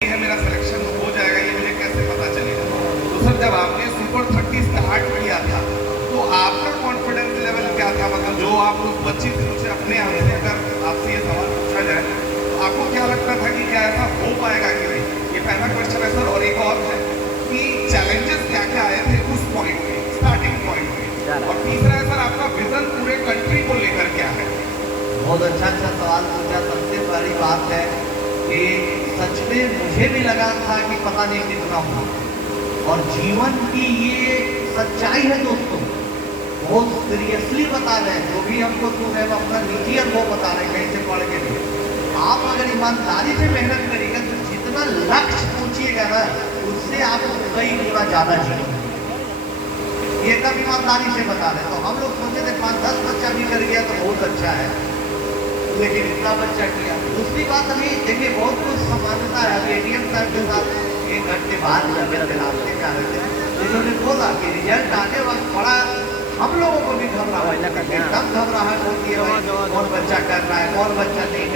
है मेरा सिलेक्शन हो जाएगा, ये मुझे कैसे पता चलेगा? तो सर जब आपने सुपर 30 स्टार्ट किया था तो आपका कॉन्फिडेंस लेवल क्या था? मतलब जो आप उस बच्ची से मुझे अपने आप से अगर आपसे ये सवाल पूछा जाए तो आपको क्या लगता था कि क्या ऐसा हो पाएगा कि नहीं? ये पहला क्वेश्चन है सर। और एक और है कि चैलेंजेस क्या क्या आए थे उस पॉइंट पे, स्टार्टिंग पॉइंट पे? और तीसरा है सर, आपका विजन पूरे कंट्री को लेकर क्या है? बहुत अच्छा सवाल पूछा। सबसे बड़ी बात है कि सच में मुझे भी लगा था कि पता नहीं कितना हो, और जीवन की ये सच्चाई है दोस्तों, बहुत सीरियसली बता रहे हैं। जो भी हमको सुने अपना निजी अनुभव बता रहे हैं कहीं से पढ़ के लिए। आप अगर ईमानदारी से मेहनत करिएगा तो जितना लक्ष्य पहुंचिएगा ना, उससे आप कई गुना ज्यादा जीवन, ये कब ईमानदारी से बता रहे हैं। तो हम लोग सोचे थे 5-10 बच्चा भी कर गया तो बहुत अच्छा है, लेकिन इतना बच्चा किया। दूसरी बात, अभी देखिए बहुत कुछ समानता है। अभी एडीएम साहब के साथ 1 घंटे बाद मेरे रास्ते में आ रहे थे, उन्होंने बोला कि रिजल्ट आने वक्त बड़ा हम लोगों को भी घबराहट होती है, कम घबराहट होती है, कौन बच्चा कर रहा है कौन बच्चा नहीं कर